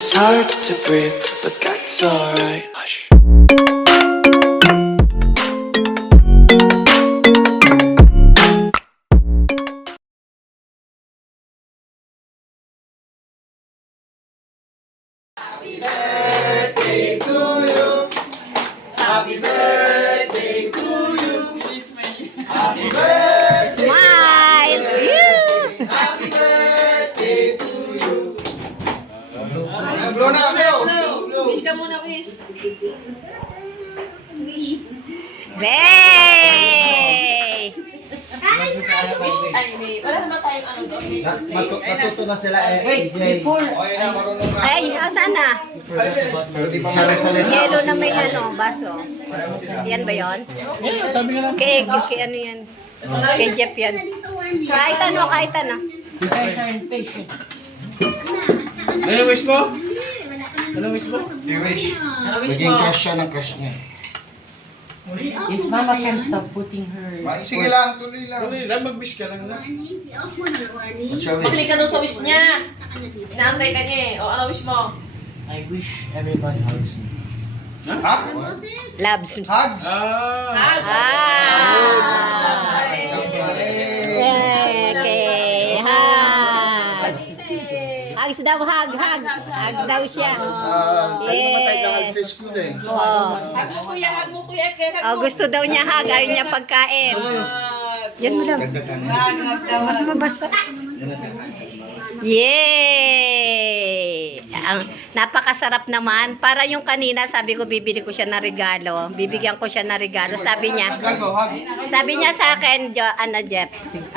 It's hard to breathe, but that's alright. Hush. Smile! Yeah! Blow na, blow! Wish ka muna, wish. Bay! Wish, ay, hindi. Wala naman tayong ano doon. Matuto na sila EJ. Okay na, marunong na. Ay, asan na? Siya nagsalita. Yelo na may ano, baso. Yan ba yun? Kay ano yan? Kay Jeff yan. Kahit ano. You guys are impatient. Ano wish mo? Ano wish mo? You wish. Ano wish Maging mo? crush siya ng crush niya. If Mama can stop putting her... Sige lang, tuloy lang. Tuloy lang, mag-wish ka lang na. What's your Makinig wish? ka doon sa wish niya. Inaantay ka niya eh. O, ano wish mo? I wish everybody hugs me. Ha? Loves. Hugs? Ah! Okay. Hugs. Hugs daw, hug. Hug daw siya. Tayo naman tayo kahag sa school eh. Oh. Hag mo kuya, hag mo kuya. Hag Oh, mo. gusto daw niya hug. Ayaw niya pagkain. Yan mo lang. Dagdagan na. Ba't mabasa? Yay! Napakasarap naman. Para yung kanina, sabi ko bibili ko siya ng regalo. Bibigyan ko siya ng regalo. Sabi niya sa akin, Jeff,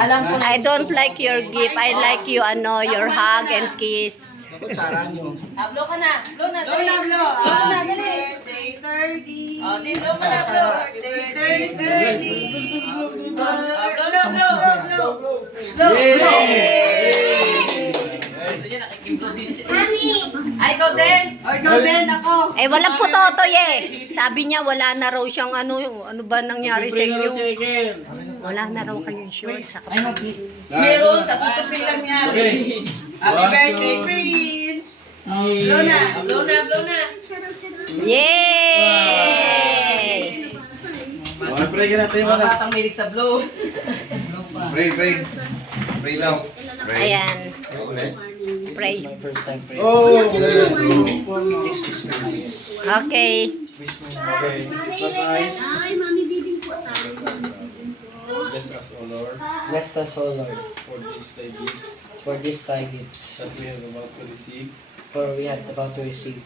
Alam ko na. I don't like your gift. I like you, your hug and kiss. Kutsara niyo. Blow ka na. Blow na. Blow na, blow. Blow na, dali. Birthday 30. O, di, blow ka na, blow. Birthday 30. Blow na, blow. Blow. Yan, nakikiblow din siya. Ay, ikaw din. O, ikaw din, ako. Eh, walang putotoy eh. Sabi niya, wala na raw siyang ano ba nangyari sa inyo? Wala na raw kayong short. Saka Meron, tatutupin lang niya. Okay. Happy birthday, Prince. Blow na, blow na, blow na. Yay! Pray ka natin Mga batang milig sa blow. Pray. Pray now. Pray. Ayan. Ulit. Pray. My first time praying. Oh! Okay. Okay. Close your eyes. Bless us, O Lord, Bless us, O Lord, for these thy gifts for these thy gifts, that we have about to receive, for we are about to receive,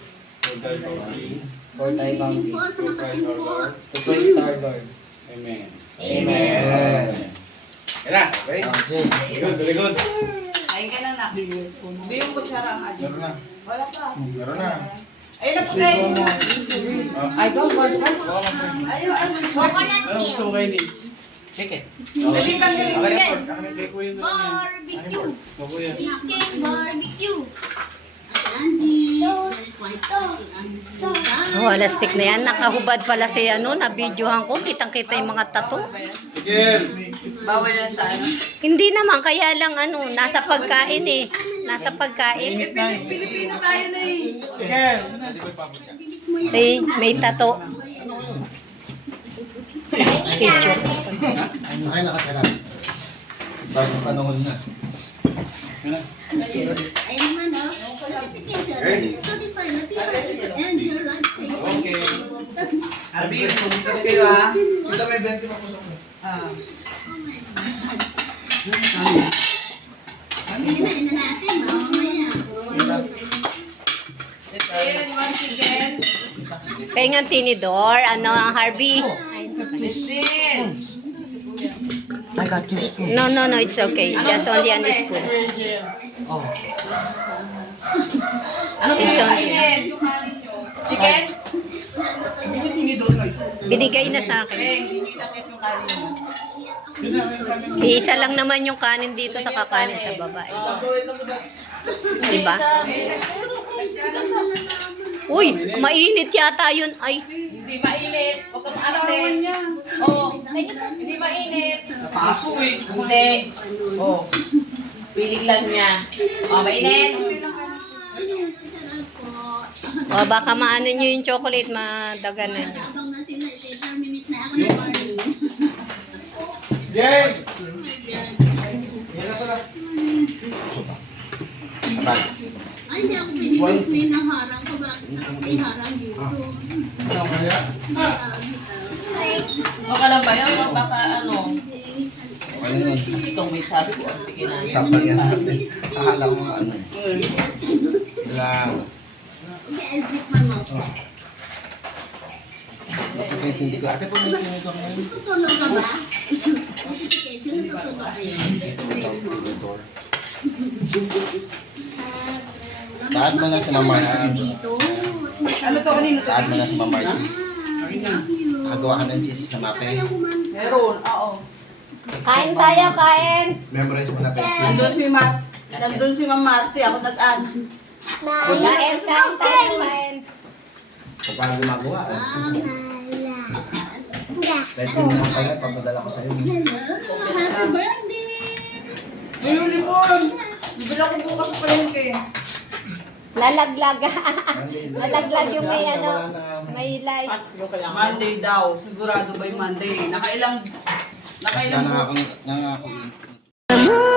for thy bounty, for thy bounty, for Christ our Lord. to Christ our Lord. Amen. Amen. Yan na. Okay. Very good, very good. Ayun ka na na. Hindi yung kutsara ang adi. Meron na. Wala pa. Meron na. Ayun na po kayo. I don't want one. Ayun. Ano gusto mo kayo ni? Chicken. Sabi kang galing mo yan. Kay Kuya na lang yan. Barbecue. O Kuya. Chicken barbecue. Oh, alastik na yan. Nakahubad pala si na-videohan ko. Kitang-kita yung mga tato. Chicken. Bawal yan sa ano. Hindi naman, kaya lang nasa pagkain eh. Nasa pagkain. Pilipino tayo na eh. Eh, may tato. Picture. Okay, nakatira. Bagong panahon na. Ay naman oh. Okay. Arbi, pumitas kayo ah. Ito may 20 pa po sa mga. Hinahin na natin mamaya. Chicken, one chicken. Pahingan tinidor. Harvey? Chicken. I got 2 spoons. No, it's okay. Just only a spoon. Oh. Ano It's yung on. kanin? Yung kanin nyo. Chicken? Binigay na sa akin. Hindi nyo nakit yung kanin nyo. Isa lang naman yung kanin dito sa kakanin sa babae. Diba? Uy, mainit yata yun. Ay, Hindi mainit. Huwag kang arte. Oo. Hindi mainit. Napaso eh. Hindi. Oo. Pilig lang niya. Oh, mainit. O, baka maano nyo yung chocolate, madaganan nyo. Habang na sila, 10 minutes na ako na morning. Yay! Ay, hindi ako pinipin ng harang ko. Bakit may harang dito? Okay lang ba yun? Baka ano? Ano yun? Kasi itong may sabi ko, ang bigyan na. Usapan yan natin. Akala ko nga ano. Lang. Hindi, I'll zip my mouth. Napakaintindi ko. Ate po may tinig ko ngayon. Tutulog ka ba? Notification, natutulog ka yun. Ito may tawag ko yung door. Taat mo na si Mama. Dito. Ano to kanino to? Taat mo na si Mama Marcy. Nakagawa ka ng cheese sa mape. Meron, oo. Kain tayo, kain! Memorize mo na pencil. Nandun si Ma'am Marcy, ako nag-ano. Kain tayo, kain. Kung paano gumagawa. Pencil mo na pala. Papadala ko sa'yo. Happy birthday! May uniform! Bibila ko bukas sa palengke. Lalaglag. Lalaglag yung may ano, Wala na. may light. Monday daw. Sigurado ba yung Monday? Nakailang Basta nangako. The moon